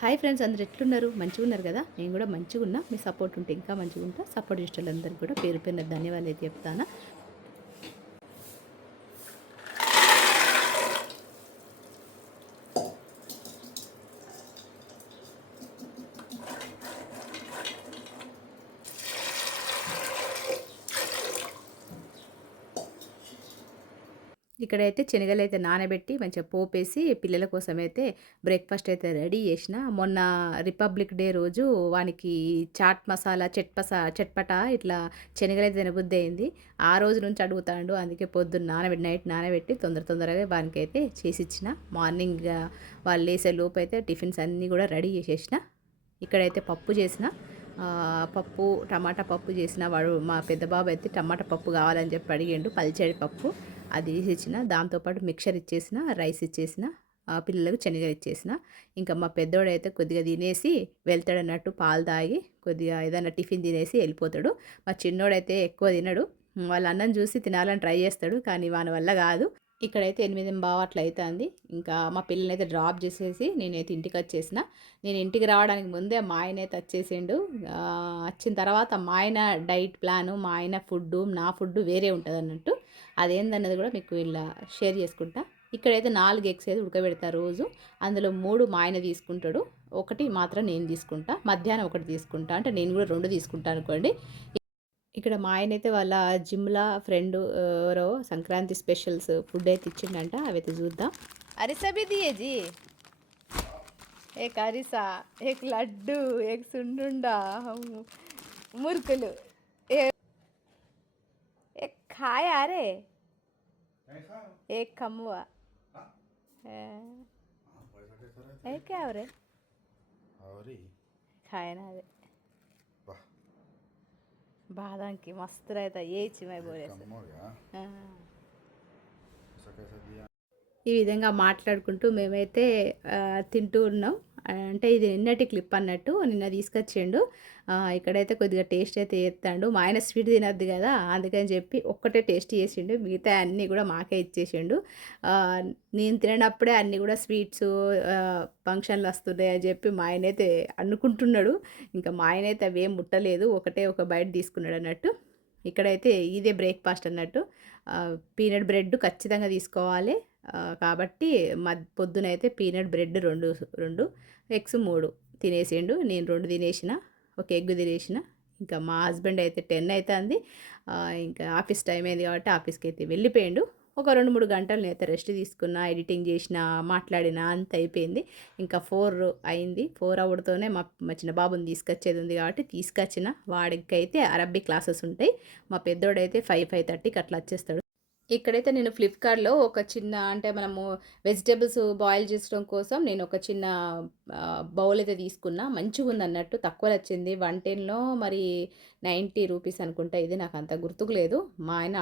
Hi friends, అందరు ఎట్లున్నారు? మంచిగా ఉన్నారు కదా? నేను కూడా మంచిగా ఉన్నా. మీ సపోర్ట్ ఉంటే ఇంకా మంచిగా ఉంటా. సపోర్ట్ చేసే వాళ్ళందరికీ కూడా పేరు పేరున ధన్యవాదాలు అయితే చెప్తాను. ఇక్కడైతే శనగలు అయితే నానబెట్టి మంచిగా పోపేసి పిల్లల కోసం అయితే బ్రేక్ఫాస్ట్ అయితే రెడీ చేసిన. మొన్న రిపబ్లిక్ డే రోజు వానికి చాట్ మసాలా చట్పట ఇట్లా శనగలైతే తినబుద్ధి అయింది. ఆ రోజు నుంచి అడుగుతాడు. అందుకే పొద్దున్న నైట్ నానబెట్టి తొందరగా వానికైతే చేసి ఇచ్చిన. మార్నింగ్ వాళ్ళు లేసే లోపు అయితే టిఫిన్స్ అన్నీ కూడా రెడీ చేసేసిన. ఇక్కడైతే పప్పు చేసిన. పప్పు టమాటా పప్పు చేసిన. వాడు మా పెద్ద బాబు అయితే టమాటా పప్పు కావాలని చెప్పి అడిగిండు. పల్చడి పప్పు అది వేసి ఇచ్చిన. దాంతోపాటు మిక్చర్ ఇచ్చేసిన, రైస్ ఇచ్చేసిన, పిల్లలకు శనగలు ఇచ్చేసిన. ఇంకా మా పెద్దోడు అయితే కొద్దిగా తినేసి వెళ్తాడన్నట్టు, పాలు తాగి కొద్దిగా ఏదైనా టిఫిన్ తినేసి వెళ్ళిపోతాడు. మా చిన్నోడైతే ఎక్కువ తినడు. వాళ్ళ అన్నం చూసి తినాలని ట్రై చేస్తాడు, కానీ వాని వల్ల కాదు. ఇక్కడైతే 8:15 అట్లా అవుతుంది. ఇంకా మా పిల్లల్ని అయితే డ్రాప్ చేసేసి నేనైతే ఇంటికి వచ్చేసిన. నేను ఇంటికి రావడానికి ముందే మా ఆయన అయితే వచ్చేసిండు. వచ్చిన తర్వాత మా ఆయన డైట్ ప్లాను, మా ఆయన ఫుడ్డు, నా ఫుడ్డు వేరే ఉంటుంది అన్నట్టు. అదేందన్నది కూడా మీకు ఇలా షేర్ చేసుకుంటా. ఇక్కడైతే 4 ఎగ్స్ అయితే ఉడకబెడతా రోజు. అందులో 3 మా ఆయన తీసుకుంటాడు, ఒకటి మాత్రం నేను తీసుకుంటా. మధ్యాహ్నం ఒకటి తీసుకుంటా, అంటే నేను కూడా 2 తీసుకుంటా అనుకోండి. ఇక్కడ మా ఆయన అయితే వాళ్ళ జిమ్లా ఫ్రెండ్ ఎవరో సంక్రాంతి స్పెషల్స్ ఫుడ్ అయితే ఇచ్చిండంట. అవైతే చూద్దాం. అరిసా भी दिए जी, एक अरिसा, एक लड्डू, एक सुंडुंडा, मुरकुలు, एक खाया रे, एक खमुआ, ఏ क्या हो रे खाया ना रे बादाम की मस्त रहता ये मैं बोले ఈ విధంగా మాట్లాడుకుంటూ మేమైతే తింటూ ఉన్నాం. అంటే ఇది నిన్నటి క్లిప్ అన్నట్టు. నిన్న తీసుకొచ్చిండు. ఇక్కడైతే కొద్దిగా టేస్ట్ అయితే చేస్తాడు. మా ఆయన స్వీట్ తినద్దు కదా, అందుకని చెప్పి ఒక్కటే టేస్ట్ చేసిండు. మిగతా అన్నీ కూడా మాకే ఇచ్చేసిండు. నేను తిననప్పుడే అన్నీ కూడా స్వీట్స్ ఫంక్షన్లు వస్తున్నాయి అని చెప్పి మా ఆయన అయితే అనుకుంటున్నాడు. ఇంకా మా ఆయన అయితే అవేం ముట్టలేదు, ఒక బైట్ తీసుకున్నాడు అన్నట్టు. ఇక్కడైతే ఇదే బ్రేక్ఫాస్ట్ అన్నట్టు. పీనట్ బ్రెడ్ ఖచ్చితంగా తీసుకోవాలి. కాబట్టి పొద్దునైతే పీనట్ బ్రెడ్ రెండు ఎగ్స్ 3 తినేసిండు. నేను 2 తినేసిన, ఒక ఎగ్ తినేసిన. ఇంకా మా హస్బెండ్ అయితే 10 అవుతుంది. ఇంకా ఆఫీస్ టైం అయింది కాబట్టి ఆఫీస్కి అయితే వెళ్ళిపోయిండు. ఒక 2-3 గంటలు నేనైతే రెస్ట్ తీసుకున్న, ఎడిటింగ్ చేసిన, మాట్లాడిన, అంత అయిపోయింది. ఇంకా 4 అయింది. 4 అవ్వడంతోనే మా చిన్న బాబుని తీసుకొచ్చేది ఉంది కాబట్టి తీసుకొచ్చిన. వాడికైతే అరబిక్ క్లాసెస్ ఉంటాయి. మా పెద్దోడైతే 5-5:30కి అట్లా వచ్చేస్తాడు. ఇక్కడైతే నేను ఫ్లిప్కార్ట్‌లో ఒక చిన్న, అంటే మనము వెజిటబుల్స్ బాయిల్ చేసుకోవడం కోసం నేను ఒక చిన్న బౌల్ అయితే తీసుకున్నా. మంచిగుందన్నట్టు. తక్కువలో వచ్చింది. 110లో మరి 90 రూపీస్ అనుకుంటా. ఇది నాకు అంత గుర్తుకు లేదు. మా ఆయన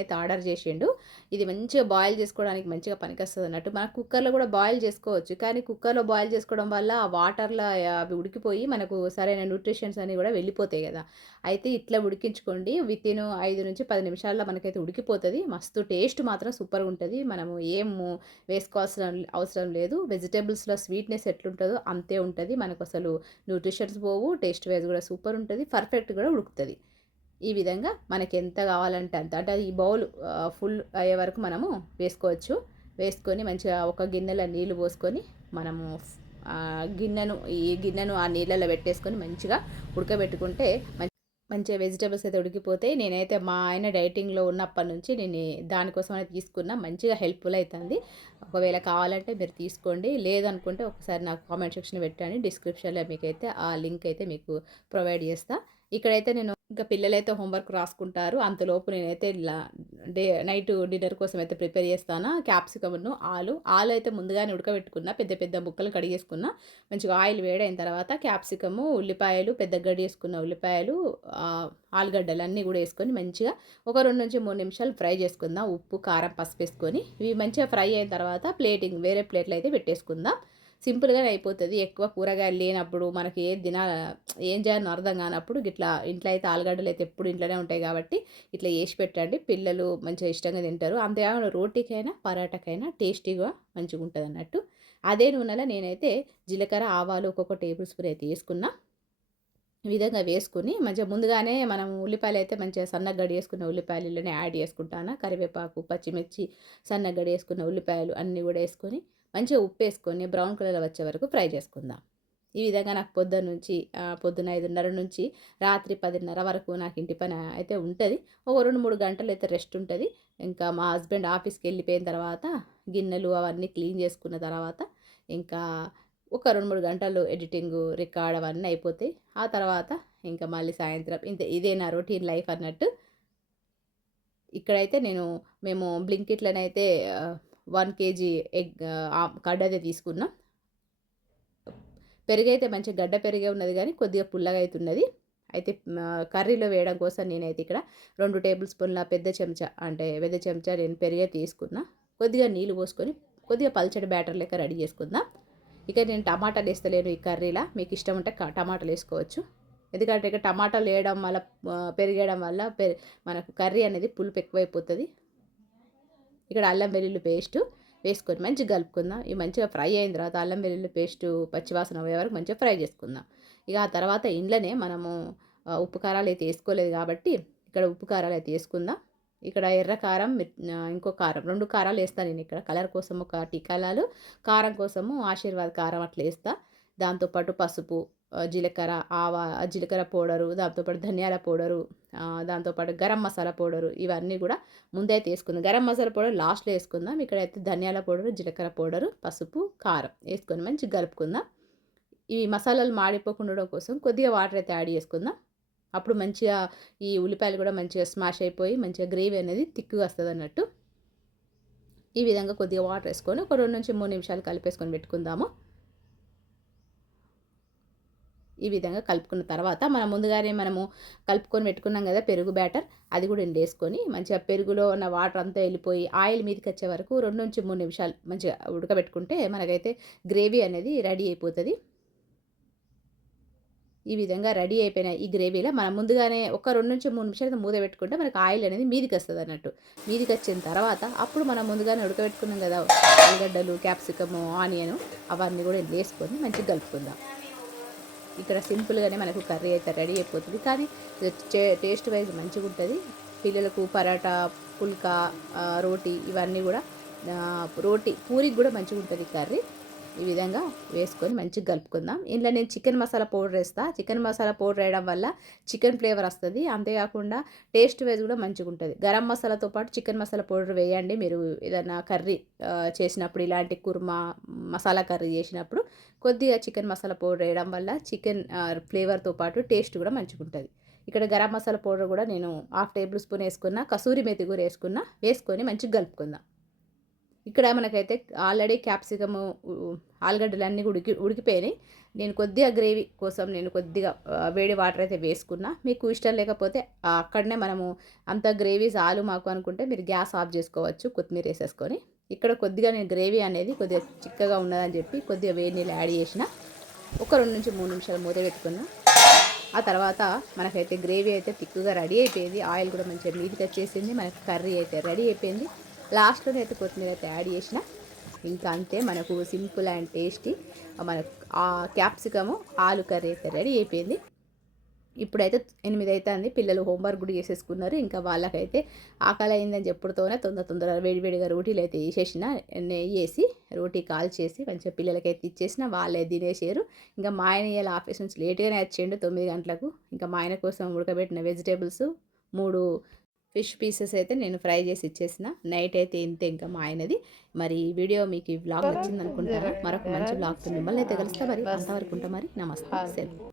అయితే ఆర్డర్ చేసిండు. ఇది మంచిగా బాయిల్ చేసుకోవడానికి మంచిగా పనికొస్తది అన్నట్టు. మనం కుక్కర్‌లో కూడా బాయిల్ చేసుకోవచ్చు. కానీ కుక్కర్‌లో బాయిల్ చేసుకోవడం వల్ల ఆ వాటర్‌లో అవి ఉడికిపోయి మనకు సరైన న్యూట్రిషన్స్ అన్నీ కూడా వెళ్ళిపోతాయి కదా. అయితే ఇట్లా ఉడికించుకోండి. వితిన్ 5-10 నిమిషాల్లో మనకైతే ఉడికిపోతుంది. మస్తు టేస్ట్ మాత్రం సూపర్గా ఉంటుంది. మనము ఏము వేసుకోవాల్సిన అవసరం లేదు. వెజిటేబుల్స్లో స్వీట్నెస్ ఎట్లుంటుందో అంతే ఉంటుంది. మనకు అసలు న్యూట్రిషన్స్ పోవు. టేస్ట్ వైజ్ కూడా సూపర్ ఉంటుంది. పర్ఫెక్ట్ కూడా ఉడుకుతుంది. ఈ విధంగా మనకి ఎంత కావాలంటే అంత, అంటే ఈ బౌల్ ఫుల్ అయ్యే వరకు మనము వేసుకోవచ్చు. వేసుకొని మంచిగా ఒక గిన్నెలో నీళ్ళు పోసుకొని మనము ఈ గిన్నెను ఆ నీళ్ళలో పెట్టేసుకొని మంచిగా ఉడకబెట్టుకుంటే మంచిగా వెజిటబుల్స్ అయితే ఉడికిపోతాయి. నేనైతే మా ఆయన డైటింగ్లో ఉన్నప్పటి నుంచి నేను దానికోసం అయితే తీసుకున్నా. మంచిగా హెల్ప్ఫుల్ అవుతుంది. ఒకవేళ కావాలంటే మీరు తీసుకోండి, లేదనుకుంటే ఒకసారి నాకు కామెంట్ సెక్షన్ పెట్టండి. డిస్క్రిప్షన్లో మీకైతే ఆ లింక్ అయితే మీకు ప్రొవైడ్ చేస్తా. ఇక్కడైతే నేను ఇంకా పిల్లలైతే హోంవర్క్ రాసుకుంటారు. అంతలోపు నేనైతే ఇలా నైట్ డిన్నర్ కోసం అయితే ప్రిపేర్ చేస్తాను. క్యాప్సికమ్ను ఆలు అయితే ముందుగానే ఉడకబెట్టుకున్నా. పెద్ద పెద్ద ముక్కలు కడిగేసుకున్నా. మంచిగా ఆయిల్ వేడైన తర్వాత క్యాప్సికము, ఉల్లిపాయలు, పెద్ద గడ్డి వేసుకున్న ఉల్లిపాయలు, ఆలుగడ్డలు అన్నీ కూడా వేసుకొని మంచిగా ఒక 2-3 నిమిషాలు ఫ్రై చేసుకుందాం. ఉప్పు, కారం, పసుపు వేసుకొని ఇవి మంచిగా ఫ్రై అయిన తర్వాత వేరే ప్లేట్లు అయితే పెట్టేసుకుందాం. సింపుల్గానే అయిపోతుంది. ఎక్కువ కూరగాయలు లేనప్పుడు మనకి ఏం చేయాలని అర్థం కానప్పుడు ఇట్లా ఇంట్లో అయితే ఆలుగడ్డలు అయితే ఎప్పుడు ఇంట్లోనే ఉంటాయి కాబట్టి ఇట్లా చేసి పెట్టండి. పిల్లలు మంచిగా ఇష్టంగా తింటారు. అంతేకాకుండా రోటీకైనా పరాటాకైనా టేస్టీగా మంచిగా ఉంటుంది అన్నట్టు. అదే నూనెలో నేనైతే జీలకర్ర, ఆవాలు ఒక్కొక్క టేబుల్ స్పూన్ అయితే వేసుకున్నా. ఈ విధంగా వేసుకొని మంచిగా ముందుగానే మనం ఉల్లిపాయలైతే మంచిగా సన్నగా గడియేసుకున్న ఉల్లిపాయలు ఇళ్ళనే యాడ్ చేసుకుంటాను. కరివేపాకు, పచ్చిమిర్చి, సన్నగా గడియేసుకున్న ఉల్లిపాయలు అన్నీ కూడా వేసుకొని మంచిగా ఉప్పేసుకొని బ్రౌన్ కలర్ వచ్చే వరకు ఫ్రై చేసుకుందాం. ఈ విధంగా నాకు పొద్దున 5:30 నుంచి రాత్రి 10:30 వరకు నాకు ఇంటి పని అయితే ఉంటది. ఒక 2, 3 గంటలు అయితే రెస్ట్ ఉంటది. ఇంకా మా హస్బెండ్ ఆఫీస్‌కెళ్ళిపోయిన తర్వాత గిన్నెలు అవన్నీ క్లీన్ చేసుకున్న తర్వాత ఇంకా ఒక 2, 3 గంటలు ఎడిటింగు, రికార్డ్ అవన్నీ అయిపోతాయి. ఆ తర్వాత ఇంకా మళ్ళీ సాయంత్రం ఇదే నా రొటీన్ లైఫ్ అన్నట్టు. ఇక్కడైతే మేము బ్లింకిట్‌లోనైతే 1 కేజీ కర్డ్ అయితే తీసుకున్నాం. పెరుగైతే మంచి గడ్డ పెరిగే ఉన్నది గానీ కొద్దిగా పుల్లగా అయితున్నది. అయితే కర్రీలో వేయడం కోసం నేనైతే ఇక్కడ 2 టేబుల్ స్పూన్ల పెద్ద చెంచా నేను పెరుగే తీసుకున్నా. కొద్దిగా నీళ్ళు పోసుకొని కొద్దిగా పల్చటి బ్యాటర్ లెక్క రెడీ చేసుకుందాం. ఇక నేను టమాటాలు వేస్తలేను ఈ కర్రీలా. మీకు ఇష్టం ఉంటే టమాటాలు వేసుకోవచ్చు. ఎందుకంటే ఇక టమాటాలు వేయడం వల్ల పెరిగేయడం వల్ల మనకు కర్రీ అనేది పులుపు ఎక్కువైపోతుంది. ఇక్కడ అల్లం వెల్లుల్లి పేస్టు వేసుకొని మంచిగా కలుపుకుందాం. ఇవి మంచిగా ఫ్రై అయిన తర్వాత అల్లం వెల్లుల్లి పేస్టు పచ్చివాసన పోయే వరకు మంచిగా ఫ్రై చేసుకుందాం. ఇక ఆ తర్వాత ఇంట్లోనే మనము ఉప్పు కారాలు అయితే వేసుకోలేదు కాబట్టి ఇక్కడ ఉప్పు కారాలు అయితే వేసుకుందాం. ఇక్కడ ఎర్ర కారం, ఇంకో కారం 2 కారాలు వేస్తాను నేను ఇక్కడ. కలర్ కోసం ఒక టికాలాలు, కారం కోసము ఆశీర్వాద్ కారం అట్లా వేస్తా. దాంతోపాటు పసుపు, జీలకర్ర పౌడరు, దాంతోపాటు ధనియాల పౌడరు, దాంతోపాటు గరం మసాలా పౌడరు ఇవన్నీ కూడా ముందైతే వేసుకుందాం. గరం మసాలా పౌడర్ లాస్ట్‌లో వేసుకుందాం. ఇక్కడైతే ధనియాల పౌడరు, జీలకర్ర పౌడరు, పసుపు, కారం వేసుకొని మంచిగా కలుపుకుందాం. ఈ మసాలాలు మాడిపోకుండా ఉండడం కోసం కొద్దిగా వాటర్ అయితే యాడ్ చేసుకుందాం. అప్పుడు మంచిగా ఈ ఉల్లిపాయలు కూడా మంచిగా స్మాష్ అయిపోయి మంచిగా గ్రేవీ అనేది థిక్‌గా వస్తదన్నట్టు. ఈ విధంగా కొద్దిగా వాటర్ వేసుకొని ఒక 2-3 నిమిషాలు కలిపేసుకొని పెట్టుకుందాము. ఈ విధంగా కలుపుకున్న తర్వాత మనము కలుపుకొని పెట్టుకున్నాం కదా పెరుగు బ్యాటర్, అది కూడా ఇందులో వేసుకొని మంచిగా పెరుగులో ఉన్న వాటర్ అంతా వెళ్ళిపోయి ఆయిల్ మీదకి వచ్చే వరకు 2-3 నిమిషాలు మంచిగా ఉడకబెట్టుకుంటే మనకైతే గ్రేవీ అనేది రెడీ అయిపోతుంది. ఈ విధంగా రెడీ అయిపోయిన ఈ గ్రేవీలో మనం ముందుగానే ఒక 2-3 నిమిషాలు మూత పెట్టుకుంటే మనకు ఆయిల్ అనేది మీదికి వస్తుంది అన్నట్టు. మీదికి వచ్చిన తర్వాత అప్పుడు మనం ముందుగానే ఉడకబెట్టుకున్నాం కదా ఆలుగడ్డలు, క్యాప్సికము, ఆనియన్ అవన్నీ కూడా వేసుకొని మంచిగా కలుపుకుందాం. ఇక్కడ సింపుల్గానే మనకు కర్రీ అయితే రెడీ అయిపోతుంది. కానీ టేస్ట్ వైజ్ మంచిగా ఉంటుంది. పిల్లలకు పరాటా, పుల్కా, రోటీ ఇవన్నీ కూడా పూరికి కూడా మంచిగా ఉంటుంది కర్రీ. ఈ విధంగా వేసుకొని మంచిగా కలుపుకుందాం. ఇందులో నేను చికెన్ మసాలా పౌడర్ వేస్తాను. చికెన్ మసాలా పౌడర్ వేయడం వల్ల చికెన్ ఫ్లేవర్ వస్తుంది. అంతేకాకుండా టేస్ట్ వైజ్ కూడా మంచిగా ఉంటుంది. గరం మసాలాతో పాటు చికెన్ మసాలా పౌడర్ వేయండి. మీరు ఏదైనా కర్రీ చేసినప్పుడు, ఇలాంటి కుర్మా మసాలా కర్రీ చేసినప్పుడు కొద్దిగా చికెన్ మసాలా పౌడర్ వేయడం వల్ల చికెన్ ఫ్లేవర్తో పాటు టేస్ట్ కూడా మంచిగా ఉంటుంది. ఇక్కడ గరం మసాలా పౌడర్ కూడా నేను 1/2 టేబుల్ స్పూన్ వేసుకున్నా. కసూరి మేతి కూడా వేసుకొని మంచిగా కలుపుకుందాం. ఇక్కడ మనకైతే ఆల్రెడీ క్యాప్సికము, ఆలుగడ్డలన్నీ ఉడికిపోయినాయి. నేను కొద్దిగా గ్రేవీ కోసం కొద్దిగా వేడి వాటర్ అయితే వేసుకున్నా. మీకు ఇష్టం లేకపోతే అక్కడనే మనము అంత గ్రేవీ చాలు మాకు అనుకుంటే మీరు గ్యాస్ ఆఫ్ చేసుకోవచ్చు కొత్తిమీర వేసేసుకొని. ఇక్కడ కొద్దిగా నేను గ్రేవీ అనేది కొద్దిగా చిక్కగా ఉన్నదని చెప్పి కొద్దిగా వేడి నీళ్ళు యాడ్ చేసిన. ఒక 2-3 నిమిషాలు మూత పెట్టుకున్నా. ఆ తర్వాత మనకైతే గ్రేవీ అయితే థిక్‌గా రెడీ అయిపోయింది. ఆయిల్ కూడా మంచిగా మీదికి వచ్చేసింది. మనకి కర్రీ అయితే రెడీ అయిపోయింది. లాస్ట్‌లోనే అయితే కొత్తిమీర అయితే యాడ్ చేసిన. ఇంకా అంతే, మనకు సింపుల్ అండ్ టేస్టీ మనకు క్యాప్సికము ఆలు కర్రీ అయితే రెడీ అయిపోయింది. ఇప్పుడైతే 8 అవుతుంది. పిల్లలు హోంవర్క్ కూడా చేసేసుకున్నారు. ఇంకా వాళ్ళకైతే ఆకలి అయిందని చెప్పుడుతోనే తొందరగా వేడివేడిగా రోటీలు అయితే వేసేసిన. నెయ్యి వేసి రోటీ కాల్చేసి మంచిగా పిల్లలకైతే ఇచ్చేసిన. వాళ్ళే తినేసారు. ఇంకా మా ఆయన ఇవాళ ఆఫీస్ నుంచి లేట్‌గానే వచ్చిండు 9 గంటలకు. ఇంకా మా ఆయన కోసం ఉడకబెట్టిన వెజిటేబుల్స్ 3 ఫిష్ పీసెస్ అయితే నేను ఫ్రై చేసి ఇచ్చేసిన. నైట్ అయితే ఇంతే ఇంకా మా ఆయనది. మరి ఈ వీడియో మీకు ఈ వ్లాగ్ నచ్చింది అనుకుంటాను. మరొక మంచి వ్లాగ్తో మిమ్మల్ని అయితే కలుస్తా. మరి అంతవరకు ఉంటా. మరి నమస్తే. సెలవు.